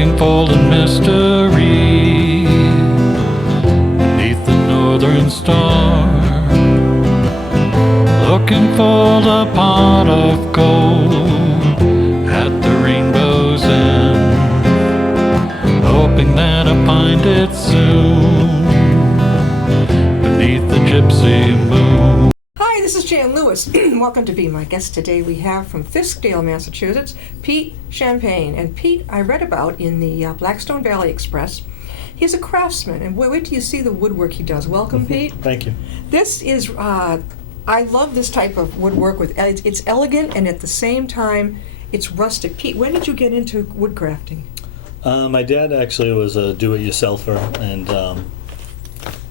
looking for the mystery beneath the northern star, looking for the pot of gold at the rainbow's end, hoping that I find it soon beneath the gypsy moon. Hi, this is Jan Lewis. Welcome to Be My Guest. Today we have from Fiskdale, Massachusetts, Pete Champagn. And Pete, I read about in the Blackstone Valley Express. He's a craftsman, and wait till you see the woodwork he does. Welcome, Pete. Thank you. This is, I love this type of woodwork. It's elegant, and at the same time, it's rustic. Pete, when did you get into woodcrafting? My dad actually was a do-it-yourselfer, and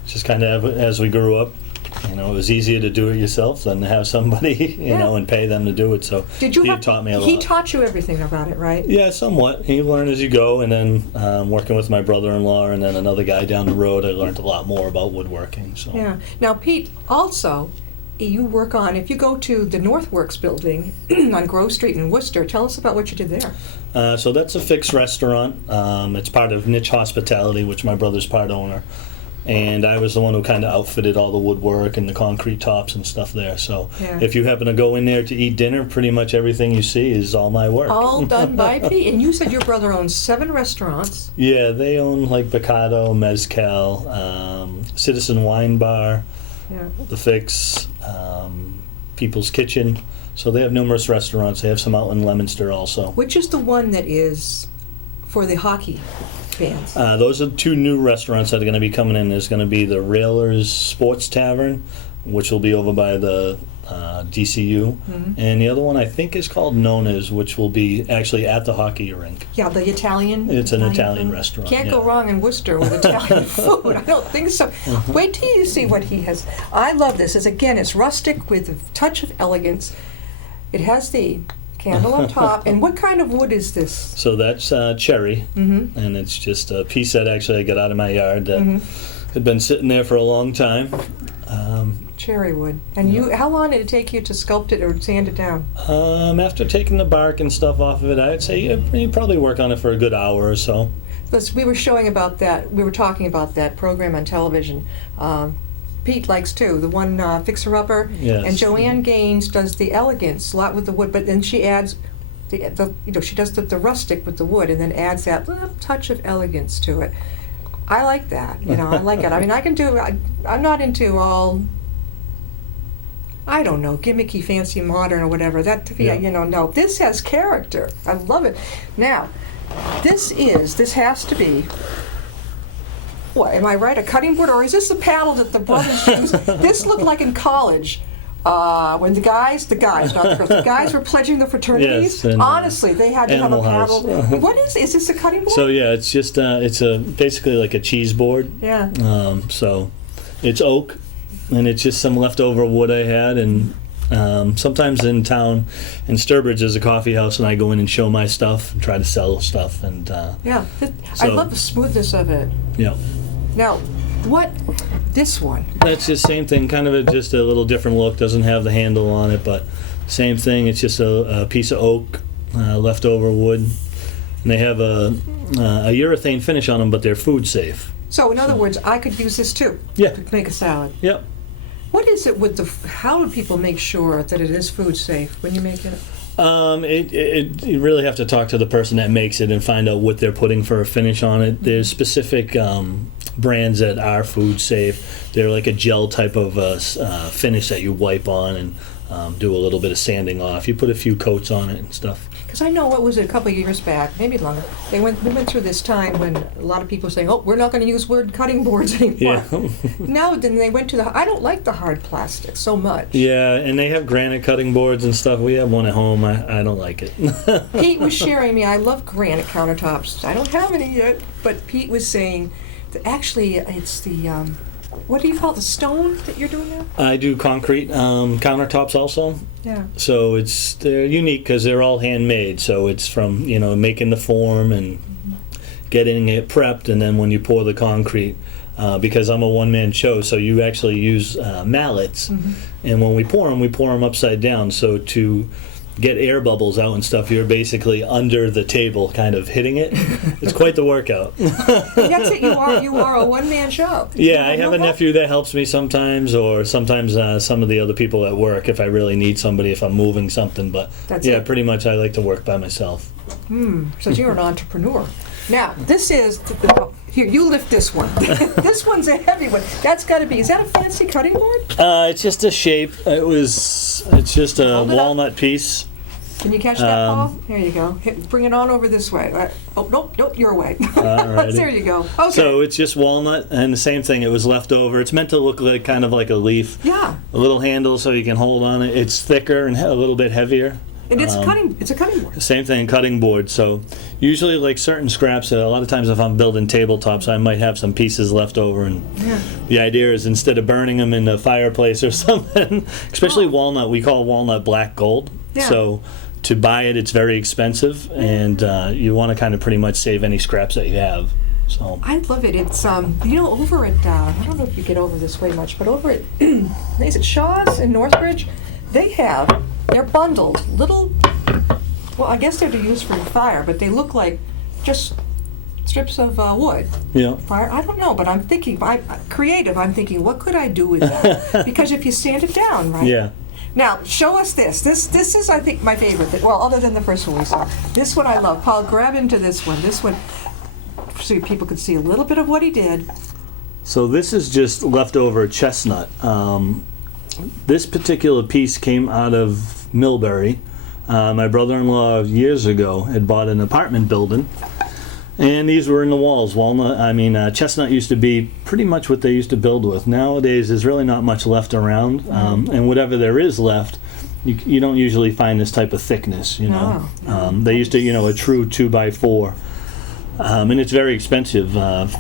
just kind of as we grew up, it was easier to do it yourself than to have somebody, you know, and pay them to do it. So he taught me a lot. He taught you everything about it, right? Yeah, somewhat. You learn as you go, and then working with my brother-in-law and then another guy down the road, I learned a lot more about woodworking. So. Yeah. Now, Pete, also, you work on, if you go to the Northworks building on Grove Street in Worcester, tell us about what you did there. So that's a fixed restaurant. It's part of Niche Hospitality, which my brother's part owner. And I was the one who kind of outfitted all the woodwork and the concrete tops and stuff there. So if you happen to go in there to eat dinner, pretty much everything you see is all my work. All done by Pete. And you said your brother owns 7 restaurants. Yeah, they own like Bocado, Mezcal, Citizen Wine Bar, The Fix, People's Kitchen. So they have numerous restaurants. They have some out in Leominster also. Which is the one that is for the hockey fans? Those are 2 new restaurants that are going to be coming in. There's going to be the Railers Sports Tavern, which will be over by the DCU. And the other one I think is called Nona's, which will be actually at the hockey rink. Yeah, the Italian. It's an Italian restaurant. Can't go wrong in Worcester with Italian food. I don't think so. Wait till you see what he has. I love this. It's rustic with a touch of elegance. It has the candle on top. And what kind of wood is this? So that's cherry, and it's just a piece that actually I got out of my yard that had been sitting there for a long time. Cherry wood. And how long did it take you to sculpt it or sand it down? After taking the bark and stuff off of it, I'd say you probably work on it for a good hour or so. We were showing about that. We were talking about that program on television. Pete likes too, the one Fixer Upper. Yes. And Joanne Gaines does the elegance a lot with the wood, but then she adds she does the rustic with the wood and then adds that little touch of elegance to it. I like that. I like it. I mean, I'm not into all, I don't know, gimmicky, fancy, modern or whatever. No, this has character. I love it. Now, this has to be, what, am I right, a cutting board, or is this the paddle that the brothers used? This looked like in college, when the guys, not the girls, the guys were pledging the fraternities. Yes, honestly, they had to have a paddle. What is this a cutting board? So yeah, it's just it's basically like a cheese board. Yeah. So it's oak, and it's just some leftover wood I had, and sometimes in town, in Sturbridge, there's a coffee house, and I go in and show my stuff and try to sell stuff. And I love the smoothness of it. Yeah. Now, this one? That's the same thing, kind of just a little different look. Doesn't have the handle on it, but same thing. It's just a piece of oak, leftover wood, and they have a urethane finish on them, but they're food safe. So, in other words, I could use this too. Yeah. To make a salad. Yep. What is it with how do people make sure that it is food safe when you make it? You really have to talk to the person that makes it and find out what they're putting for a finish on it. There's specific brands that are food safe. They're like a gel type of finish that you wipe on and do a little bit of sanding off. You put a few coats on it and stuff. Because I know, what was it, a couple of years back, maybe longer, we went through this time when a lot of people were saying, we're not going to use wood cutting boards anymore. Yeah. Now, then they went to I don't like the hard plastic so much. Yeah, and they have granite cutting boards and stuff. We have one at home. I don't like it. Pete was sharing me, I love granite countertops. I don't have any yet, but Pete was saying that actually it's the, what do you call it, the stone that you're doing now? I do concrete countertops also. Yeah. So they're unique because they're all handmade. So it's from making the form and getting it prepped, and then when you pour the concrete, because I'm a one-man show, so you actually use mallets, and when we pour them upside down. So to get air bubbles out and stuff, you're basically under the table kind of hitting it. It's quite the workout. That's it. You are a one-man show. Yeah, I have a nephew that helps me sometimes, or sometimes some of the other people at work if I really need somebody, if I'm moving something. But That's yeah, it. pretty much I like to work by myself. So you're an entrepreneur. Now, this is, here, you lift this one. This one's a heavy one. That's got to be, is that a fancy cutting board? It's just a shape. It's just a Hold it up. walnut piece. Can you catch that, Paul? There you go. Bring it on over this way. Nope, you're away. Alrighty. There you go. Okay. So it's just walnut, and the same thing. It was left over. It's meant to look like kind of like a leaf. Yeah. A little handle so you can hold on it. It's thicker and a little bit heavier. And it's a cutting board. Same thing, cutting board. So usually, like certain scraps, a lot of times if I'm building tabletops, I might have some pieces left over, and Yeah. the idea is instead of burning them in the fireplace or something, especially walnut, we call walnut black gold. Yeah. So to buy it, it's very expensive, and you want to kind of pretty much save any scraps that you have. So I love it. It's over at I don't know if you get over this way much, but over at is it Shaw's in Northbridge, they're bundled little. Well, I guess they're to use for fire, but they look like just strips of wood. yeah. Fire. I don't know, but I'm thinking, creative. I'm thinking, what could I do with that? Because if you sand it down, right? Yeah. Now, show us this. This is, I think, my favorite. Well, other than the first one we saw. This one I love. Paul, grab into this one. This one, so people can see a little bit of what he did. So this is just leftover chestnut. This particular piece came out of Millbury. My brother-in-law years ago had bought an apartment building, and these were in the walls. Chestnut used to be pretty much what they used to build with. Nowadays, there's really not much left around, and whatever there is left, you don't usually find this type of thickness. No. They used to, a true 2x4. And it's very expensive.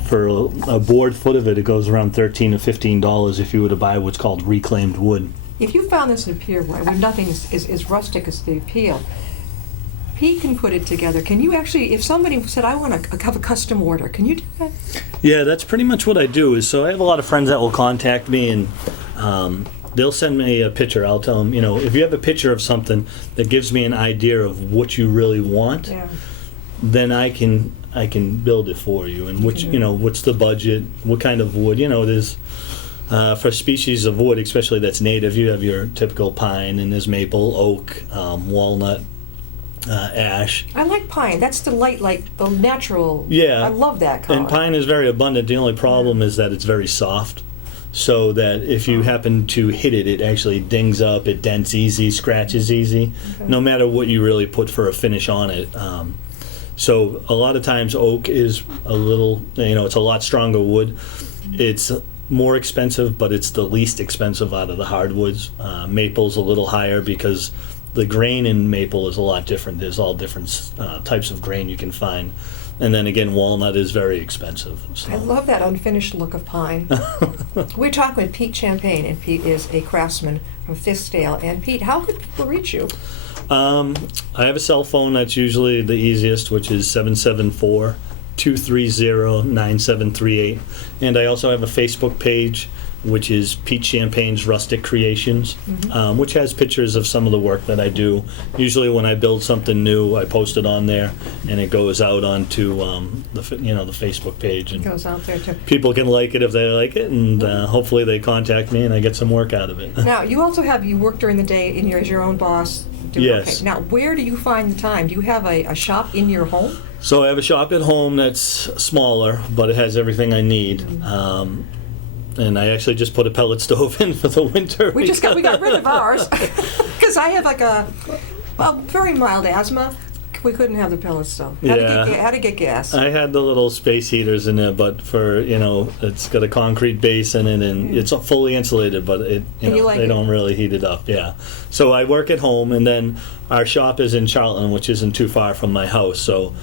For a board foot of it, it goes around $13 to $15 if you were to buy what's called reclaimed wood. If you found this in a pier where nothing is rustic as the appeal, Pete can put it together. Can you actually, if somebody said, I want to have a custom order, can you do that? Yeah, that's pretty much what I do. So I have a lot of friends that will contact me, and they'll send me a picture. I'll tell them, if you have a picture of something that gives me an idea of what you really want, Yeah. then I can build it for you. And what's the budget? What kind of wood? There's for species of wood, especially that's native, you have your typical pine, and there's maple, oak, walnut, ash. I like pine. That's the the natural. Yeah. I love that color. And pine is very abundant. The only problem is that it's very soft. So that if you happen to hit it, it actually dings up, it dents easy, scratches easy, no matter what you really put for a finish on it. So a lot of times oak is a little, it's a lot stronger wood. It's more expensive, but it's the least expensive out of the hardwoods. Maple's a little higher because the grain in maple is a lot different. There's all different types of grain you can find. And then again, walnut is very expensive. So. I love that unfinished look of pine. We're talking with Pete Champagn, and Pete is a craftsman from Fiskdale. And Pete, how could people reach you? I have a cell phone that's usually the easiest, which is 774-230-9738. And I also have a Facebook page, which is Pete Champagn's Rustic Creations, which has pictures of some of the work that I do. Usually when I build something new, I post it on there, and it goes out onto the Facebook page. It And goes out there too. people can like it if they like it, and hopefully they contact me and I get some work out of it. Now, you also you work during the day as your own boss. Yes. Okay. Now, where do you find the time? Do you have a shop in your home? So I have a shop at home that's smaller, but it has everything I need. And I actually just put a pellet stove in for the winter. We got rid of ours because I have very mild asthma. We couldn't have the pellet stove. Had to get gas. I had the little space heaters in there, but it's got a concrete base in it, and it's fully insulated, but they don't really heat it up. Yeah. So I work at home, and then our shop is in Charlton, which isn't too far from my house. So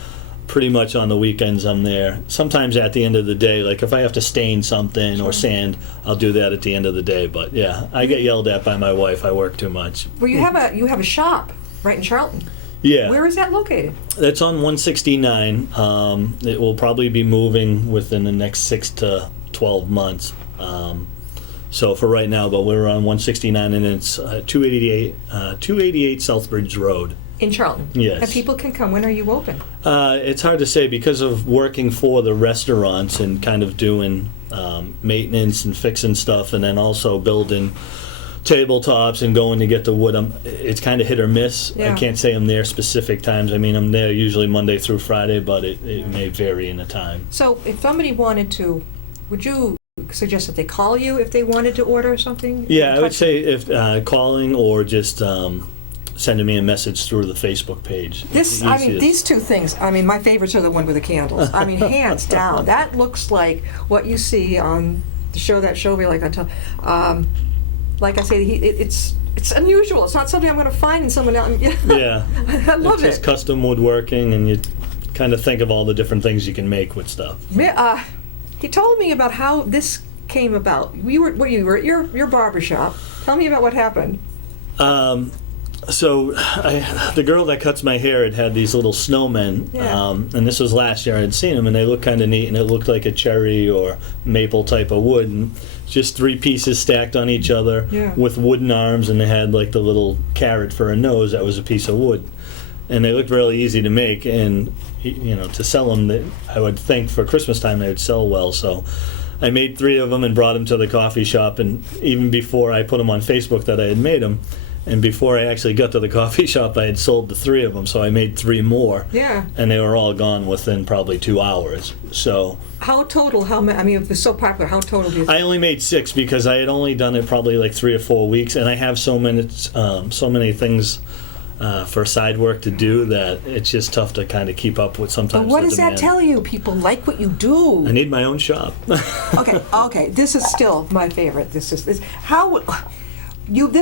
pretty much on the weekends I'm there. Sometimes at the end of the day, like if I have to stain something or sand, I'll do that at the end of the day. But yeah, I get yelled at by my wife. I work too much. Well, you have a shop right in Charlton. Yeah. Where is that located? It's on 169. It will probably be moving within the next 6 to 12 months. So for right now, but we're on 169, and it's 288 Southbridge Road. In Charlton? Yes. And people can come. When are you open? It's hard to say because of working for the restaurants and kind of doing maintenance and fixing stuff, and then also building tabletops and going to get the wood. It's kind of hit or miss. Yeah. I can't say I'm there specific times. I mean, I'm there usually Monday through Friday, but it may vary in the time. So if somebody wanted to, would you suggest that they call you if they wanted to order something? Yeah, I would say if calling or just sending me a message through the Facebook page. This, I mean, these two things, I mean, my favorites are the one with the candles. I mean, hands down. That looks like what you see on the show, that show we like on television. Like I say, it's unusual. It's not something I'm going to find in someone else. Yeah. I love it's just it. custom woodworking, and you kind of think of all the different things you can make with stuff. He told me about how this came about. You were at your barber shop. Tell me about what happened. So the girl that cuts my hair had these little snowmen, Yeah. and this was last year. I had seen them, and they looked kind of neat, and it looked like a cherry or maple type of wood, and just 3 pieces stacked on each other Yeah. with wooden arms, and they had like the little carrot for a nose that was a piece of wood, and they looked really easy to make, and to sell them, I would think for Christmas time they would sell well. So I made 3 of them and brought them to the coffee shop, and even before I put them on Facebook that I had made them. And before I actually got to the coffee shop, I had sold the 3 of them, so I made 3 more. Yeah. And they were all gone within probably 2 hours. So How many? I mean, it was so popular. How total do you think? I only made 6 because I had only done it probably like 3 or 4 weeks, and I have so many things for side work to do that it's just tough to kind of keep up with sometimes. But what the does that demand. tell you? People like what you do. I need my own shop. Okay. This is still my favorite. This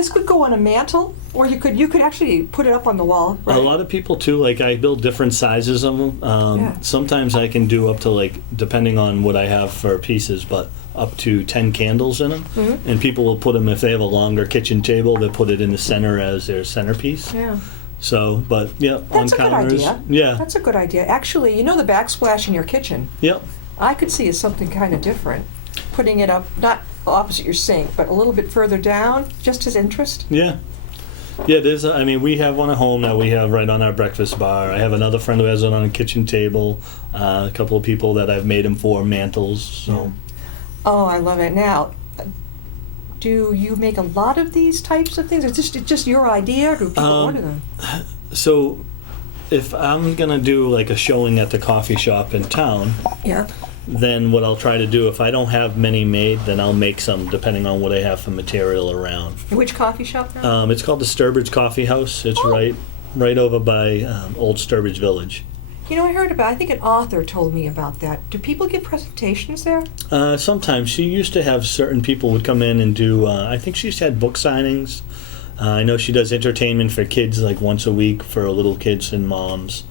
could go on a mantle, or you could actually put it up on the wall. Right? A lot of people too, like I build different sizes of them. Yeah. Sometimes I can do up to like, depending on what I have for pieces, but up to 10 candles in them. Mm-hmm. And people will put them, if they have a longer kitchen table, they put it in the center as their centerpiece. Yeah. So, but yeah, That's on a good counters. idea. Yeah. That's a good idea. Actually, the backsplash in your kitchen, Yep. I could see as something kind of different. Putting it up, not opposite your sink, but a little bit further down, just as interest. Yeah. Yeah, we have one at home that we have right on our breakfast bar. I have another friend who has it on a kitchen table. A couple of people that I've made them for mantles. So. Oh, I love it. Now, do you make a lot of these types of things? It's just your idea, or do people order them? So, if I'm gonna do like a showing at the coffee shop in town, Yeah. then what I'll try to do, if I don't have many made, then I'll make some depending on what I have for material around. Which coffee shop now? It's called the Sturbridge Coffee House. It's right over by Old Sturbridge Village. I think an author told me about that. Do people give presentations there? Sometimes she used to have certain people would come in and do. I think she's had book signings. I know she does entertainment for kids like once a week for little kids and moms.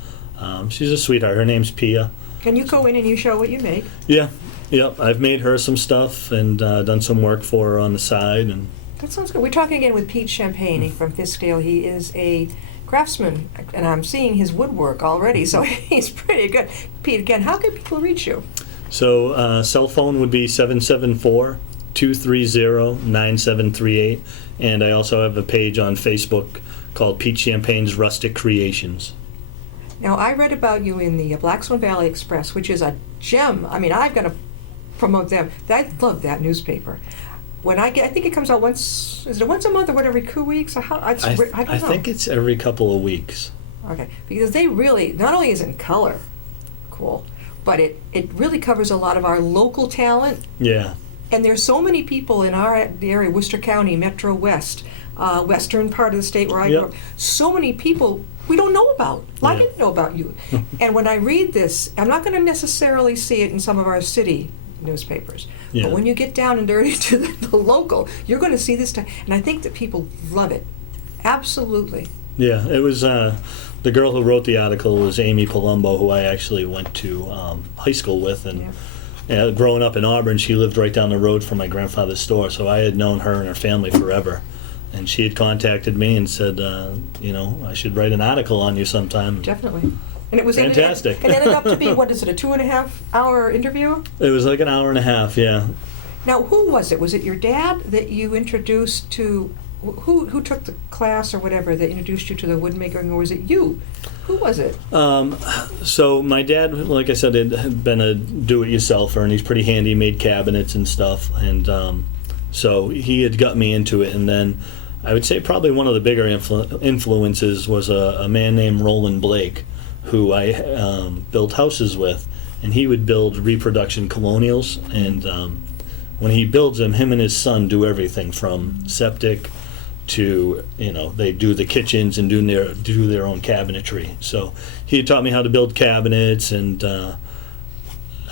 She's a sweetheart. Her name's Pia. Can you go in and you show what you make? Yeah, yep. I've made her some stuff and done some work for her on the side. And That sounds good. We're talking again with Pete Champagn from Fiskdale. He is a craftsman, and I'm seeing his woodwork already, so he's pretty good. Pete, again, how can people reach you? so cell phone would be 774-230-9738. And I also have a page on Facebook called Pete Champagne's Rustic Creations. Now, I read about you in the Black Swan Valley Express, which is a gem. I mean, I've got to promote them. I love that newspaper. I think it comes out once a month or every 2 weeks? I don't know. I think it's every couple of weeks. Okay, because they really, not only is it in color cool, but it really covers a lot of our local talent. Yeah. And there's so many people in the area, Worcester County, Metro West, western part of the state where I grew up. So many people we don't know about. I didn't know about you. And when I read this, I'm not going to necessarily see it in some of our city newspapers. Yeah. But when you get down and dirty to the local, you're going to see this stuff. And I think that people love it. Absolutely. Yeah, it was the girl who wrote the article was Amy Palumbo, who I actually went to high school with. And growing up in Auburn, she lived right down the road from my grandfather's store. So I had known her and her family forever. And she had contacted me and said, I should write an article on you sometime. Definitely. And it was fantastic. It ended up to be, what is it, a 2.5 hour interview? It was like an hour and a half, yeah. Now, who was it? Was it your dad that you introduced to? Who took the class or whatever that introduced you to the woodmaking, or was it you? Who was it? So my dad, like I said, had been a do-it-yourselfer, and he's pretty handy. He made cabinets and stuff, and so he had got me into it. And then I would say probably one of the bigger influences was a man named Roland Blake, who I built houses with, and he would build reproduction colonials. And when he builds them, him and his son do everything from septic to, they do the kitchens and do their own cabinetry. So he had taught me how to build cabinets, and I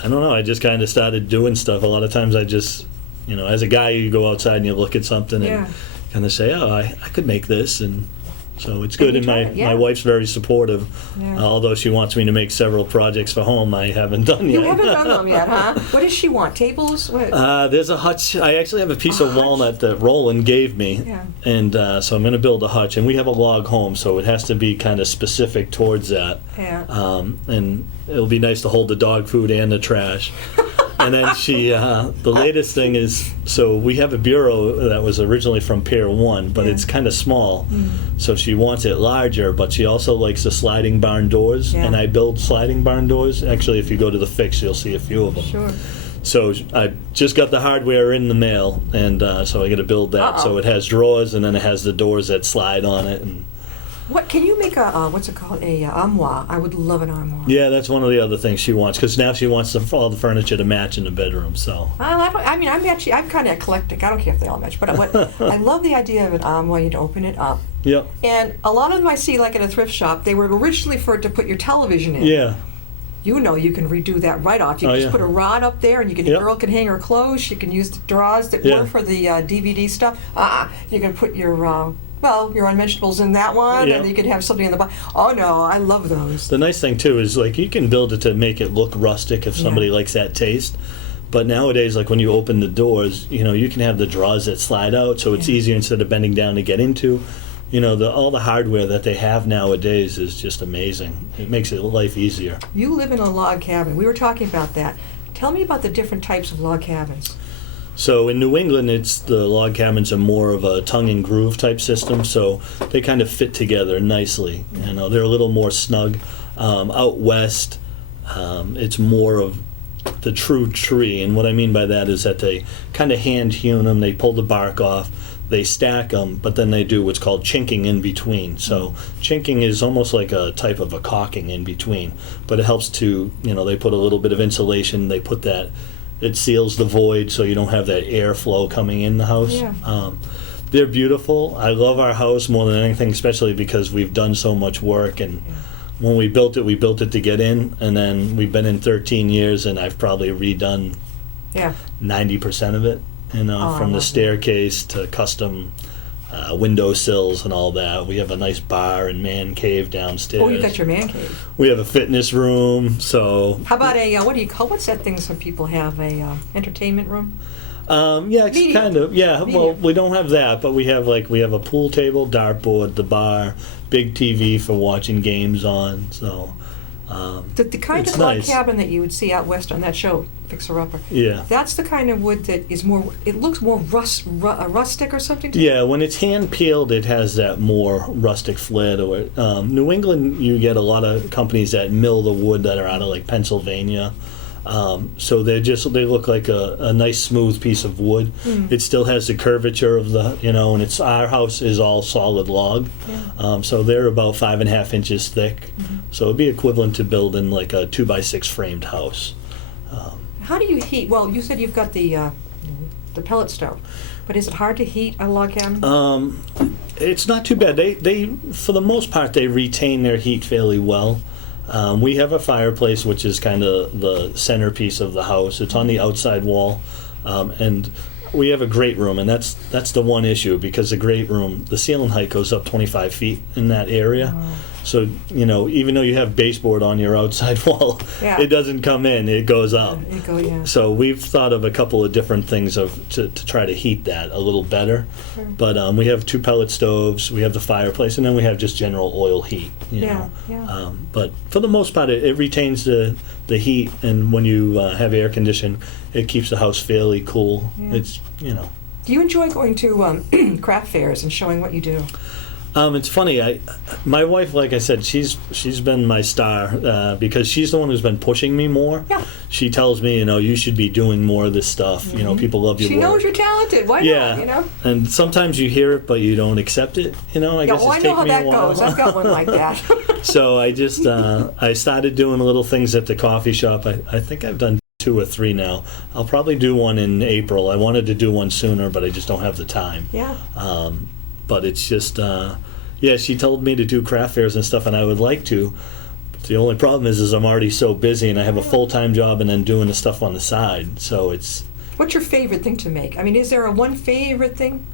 don't know, I just kind of started doing stuff. A lot of times I just, as a guy, you go outside and you look at something and kind of say, oh, I could make this, and so it's good. And my wife's very supportive, although she wants me to make several projects for home I haven't done yet. You haven't done them yet, huh? What does she want? Tables? What? There's a hutch. I actually have a piece of walnut that Roland gave me, and so I'm going to build a hutch. And we have a log home, so it has to be kind of specific towards that. Yeah. And it'll be nice to hold the dog food and the trash. And then the latest thing is, so we have a bureau that was originally from Pier 1, but it's kind of small. So she wants it larger, but she also likes the sliding barn doors, and I build sliding barn doors. Actually, if you go to the Fix, you'll see a few of them. Sure. So I just got the hardware in the mail, and so I got to build that. So it has drawers, and then it has the doors that slide on it. And what can you make a what's it called, a armoire? I would love an armoire. yeah, that's one of the other things she wants, because now she wants all the furniture to match in the bedroom. So I'm kind of eclectic. I don't care if they all match, but I love the idea of an armoire. You'd open it up. Yep. And a lot of them I see, like at a thrift shop, they were originally for it to put your television in. Yeah. You can redo that right off. You can just put a rod up there, and the girl can hang her clothes. She can use the drawers that were for the DVD stuff. You can put your your unmentionables in that one, and you can have something in the bottom. Oh no, I love those. The nice thing too is, like, you can build it to make it look rustic if somebody likes that taste. But nowadays, like when you open the doors, you can have the drawers that slide out, so it's easier instead of bending down to get into. All the hardware that they have nowadays is just amazing. It makes life easier. You live in a log cabin. We were talking about that. Tell me about the different types of log cabins. So in New England, the log cabins are more of a tongue and groove type system, so they kind of fit together nicely. They're a little more snug. Out west, it's more of the true tree, and what I mean by that is that they kind of hand hewn them. They pull the bark off, they stack them, but then they do what's called chinking in between. So chinking is almost like a type of a caulking in between, but it helps to, they put a little bit of insulation. They put that. It seals the void so you don't have that airflow coming in the house. Yeah. They're beautiful. I love our house more than anything, especially because we've done so much work. And when we built it to get in, and then we've been in 13 years, and I've probably redone 90% of it. From the staircase to custom windowsills and all that. We have a nice bar and man cave downstairs. Oh, you got your man cave. We have a fitness room. So how about what's that thing some people have, a entertainment room? It's kind of. Well, we don't have that, but we have a pool table, dartboard, the bar, big TV for watching games on. So the kind of log cabin that you would see out west on that show, Fixer Upper. Yeah. That's the kind of wood that is more. It looks more rustic or something. When it's hand peeled, it has that more rustic flair to it. New England, you get a lot of companies that mill the wood that are out of like Pennsylvania. So they look like a nice smooth piece of wood. It still has the curvature of the, and our house is all solid log. So they're about 5.5 inches thick. So it'd be equivalent to building like a 2x6 framed house. How do you heat? Well, you said you've got the pellet stove, but is it hard to heat a log cabin? It's not too bad. They for the most part, they retain their heat fairly well. We have a fireplace, which is kind of the centerpiece of the house. It's on the outside wall, and we have a great room, and that's the one issue, because the great room, the ceiling height goes up 25 feet in that area, So, even though you have baseboard on your outside wall, Yeah. it doesn't come in, it goes up. Yeah. So we've thought of a couple of different things to try to heat that a little better. Sure. But we have 2 pellet stoves, we have the fireplace, and then we have just general oil heat. Yeah. But for the most part, it retains the heat, and when you have air conditioning, it keeps the house fairly cool. Yeah. It's, Do you enjoy going to craft fairs and showing what you do? It's funny. My wife, like I said, she's been my star because she's the one who's been pushing me more. Yeah. She tells me, you should be doing more of this stuff. People love your She work. knows you're talented. Why Yeah. not? And sometimes you hear it, but you don't accept it. I Yeah, guess well, I it's know taken how me that a while. goes. I've got one like that. So I just I started doing little things at the coffee shop. I think I've done 2 or 3 now. I'll probably do one in April. I wanted to do one sooner, but I just don't have the time. Yeah. But it's just, she told me to do craft fairs and stuff, and I would like to. But the only problem is I'm already so busy, and I have a full-time job and then doing the stuff on the side. So it's... What's your favorite thing to make? I mean, is there one favorite thing?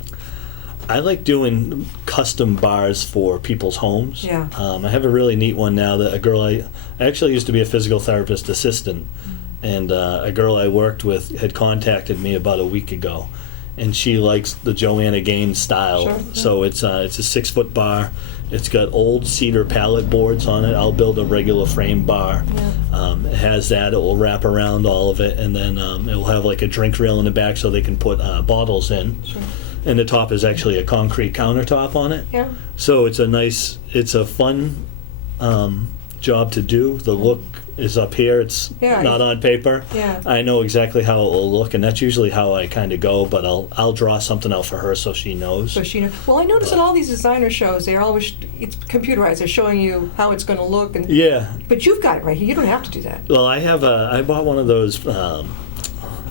I like doing custom bars for people's homes. Yeah. I have a really neat one now that a girl I actually used to be a physical therapist assistant, and a girl I worked with had contacted me about a week ago, and she likes the Joanna Gaines style. Sure, yeah. So it's a 6-foot bar. It's got old cedar pallet boards on it. I'll build a regular frame bar. Yeah. It has that. It will wrap around all of it, and then it will have like a drink rail in the back so they can put bottles in. Sure. And the top is actually a concrete countertop on it. Yeah. So it's a fun job to do. The look is up here. It's Yeah. not on paper. Yeah. I know exactly how it will look, and that's usually how I kind of go. But I'll draw something out for her so she knows. So she knows. Well, I notice at all these designer shows, they're always it's computerized. They're showing you how it's going to look, and Yeah. but you've got it right here. You don't have to do that. Well, I bought one of those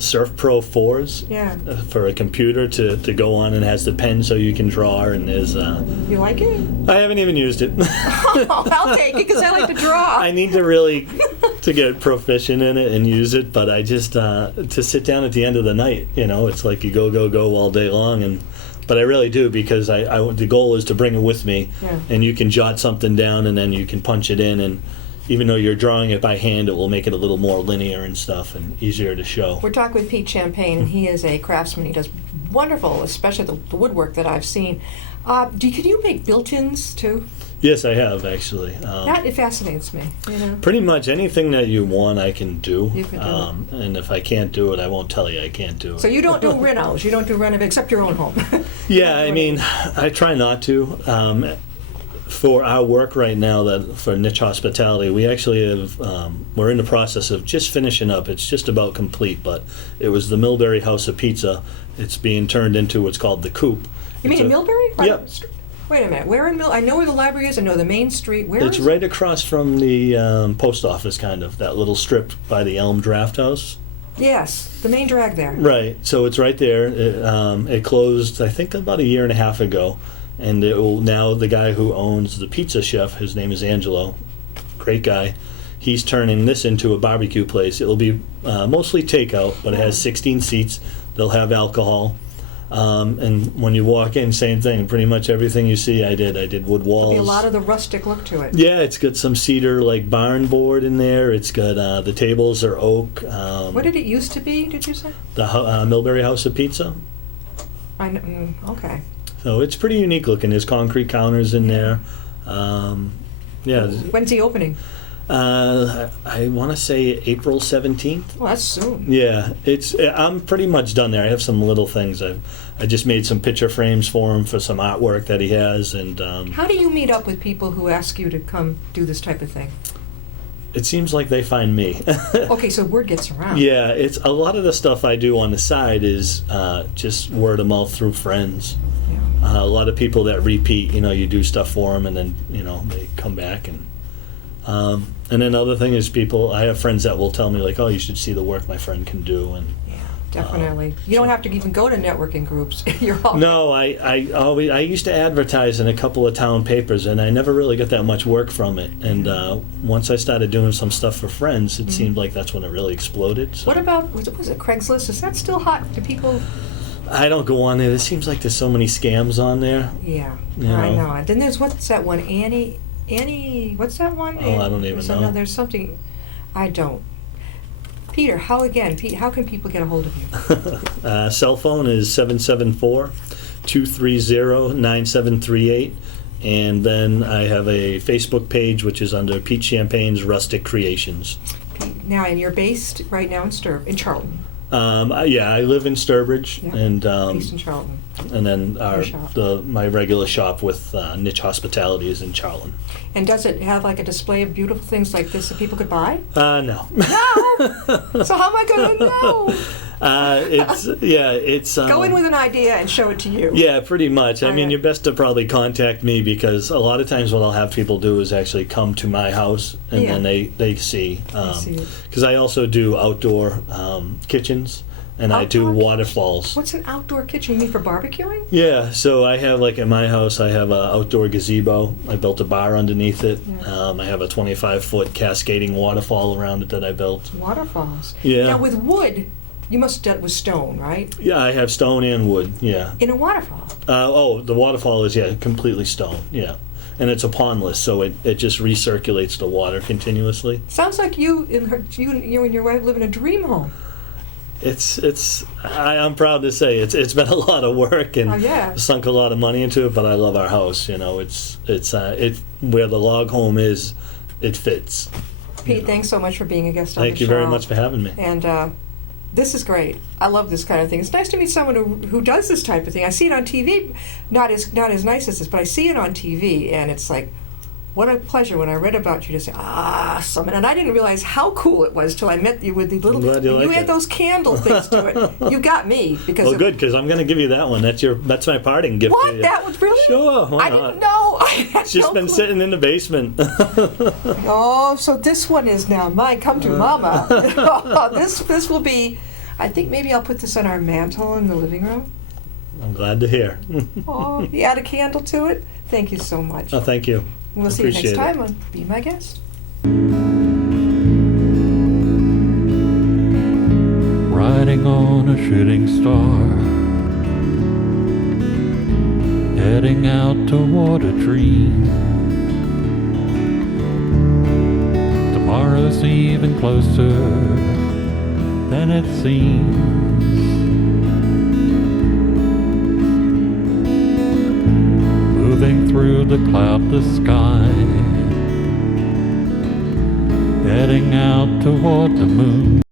Surf Pro 4s. Yeah. For a computer to go on, and has the pen so you can draw, and there's You like it? I haven't even used it. I'll take it because I like to draw. I need to really to get proficient in it and use it, but I just to sit down at the end of the night, it's like you go all day long, but I really do, because I the goal is to bring it with me, Yeah. and you can jot something down and then you can punch it in, and even though you're drawing it by hand, it will make it a little more linear and stuff and easier to show. We're talking with Pete Champagn, and he is a craftsman. He does wonderful, especially the woodwork that I've seen. Can you make built-ins too? Yes, I have actually. That it fascinates me. Pretty much anything that you want, I can do. You can do and if I can't do it, I won't tell you I can't do it. So you don't do renos. You don't do renov except your own home. Yeah, I mean, I try not to. For our work right now, that for Niche Hospitality, we actually have, we're in the process of just finishing up. It's just about complete, but it was the Millbury House of Pizza. It's being turned into what's called the Coop. You mean in Millbury? Yep. Wait a minute. Where in Mill? I know where the library is. I know the main street. Where It's is right across from the post office, kind of, that little strip by the Elm Draft House. Yes, the main drag there. Right, so it's right there. It closed, I think, about 1.5 years ago. And it will, now the guy who owns the pizza chef, his name is Angelo, great guy, he's turning this into a barbecue place. It'll be mostly takeout, but it has 16 seats. They'll have alcohol. And when you walk in, same thing. Pretty much everything you see, I did. I did wood walls. There'll be a lot of the rustic look to it. Yeah, it's got some cedar, like barn board in there. It's got, the tables are oak. What did it used to be, did you say? The Millbury House of Pizza. I know, okay. So it's pretty unique looking. There's concrete counters in there. Yeah. When's the opening? I want to say April 17th. Well, that's soon. Yeah, I'm pretty much done there. I have some little things. I just made some picture frames for him for some artwork that he has, and How do you meet up with people who ask you to come do this type of thing? it seems like they find me. Okay, so word gets around. Yeah, it's a lot of the stuff I do on the side is just word of mouth through friends. Yeah. A lot of people that repeat, you do stuff for them, and then they come back, and then other thing is I have friends that will tell me like, oh, you should see the work my friend can do, and Yeah, definitely. You don't have to even go to networking groups. You're all no, I used to advertise in a couple of town papers, and I never really got that much work from it. And once I started doing some stuff for friends, it seemed like that's when it really exploded. So. What about, was it Craigslist? Is that still hot? Do people... I don't go on there. It seems like there's so many scams on there. Yeah, You I know. know. Then there's, what's that one, Annie Annie, what's that one? Oh, I don't even know. There's something, I don't. Peter, Pete, how can people get a hold of you? Cell phone is 774-230-9738. And then I have a Facebook page, which is under Pete Champagne's Rustic Creations. Pete, now, and you're based right now in Charlton. Yeah, I live in Sturbridge, Yeah, and based in Charlton. and then Your shop. my regular shop with Niche Hospitality is in Charlton. And does it have like a display of beautiful things like this that people could buy? No. No! So how am I going to know? It's Go in with an idea and show it to you. Yeah, pretty much. I mean, Okay. you're best to probably contact me, because a lot of times what I'll have people do is actually come to my house, and Yeah. then they see. see it. Because I also do outdoor kitchens, and I do Outdoor waterfalls. What's an outdoor kitchen? You mean for barbecuing? Yeah, so I have, like, at my house, I have an outdoor gazebo. I built a bar underneath it. Yeah. I have a 25-foot cascading waterfall around it that I built. Waterfalls. Yeah. Now with wood, you must have done it with stone, right? Yeah, I have stone and wood, yeah. In a waterfall. The waterfall is, completely stone, yeah. And it's a pondless, so it just recirculates the water continuously. Sounds like you and your wife live in a dream home. I'm proud to say it's been a lot of work, and Oh, yeah. sunk a lot of money into it, but I love our house, it's where the log home is, it fits. Pete, thanks so much for being a guest on the show. Thank you very much for having me. And this is great. I love this kind of thing. It's nice to meet someone who does this type of thing. I see it on TV, not as nice as this, but I see it on TV, and it's like, what a pleasure when I read about you to say, someone. And I didn't realize how cool it was till I met you with the little. I'm glad you like had it. those candle things to it. You got me because. Well, of, good, because I'm going to give you that one. That's my parting gift to What? you. That was really? Sure, why I not? didn't know. I had It's just no been clue. sitting in the basement. Oh, so this one is now mine. Come to Mama. This will be. I think maybe I'll put this on our mantle in the living room. I'm glad to hear. Oh, you add a candle to it. Thank you so much. Oh, thank you. We'll see you next appreciate it. time on Be My Guest. Riding on a shooting star, heading out toward a dream. Tomorrow's even closer than it seems. Moving through the cloudless sky, heading out toward the moon.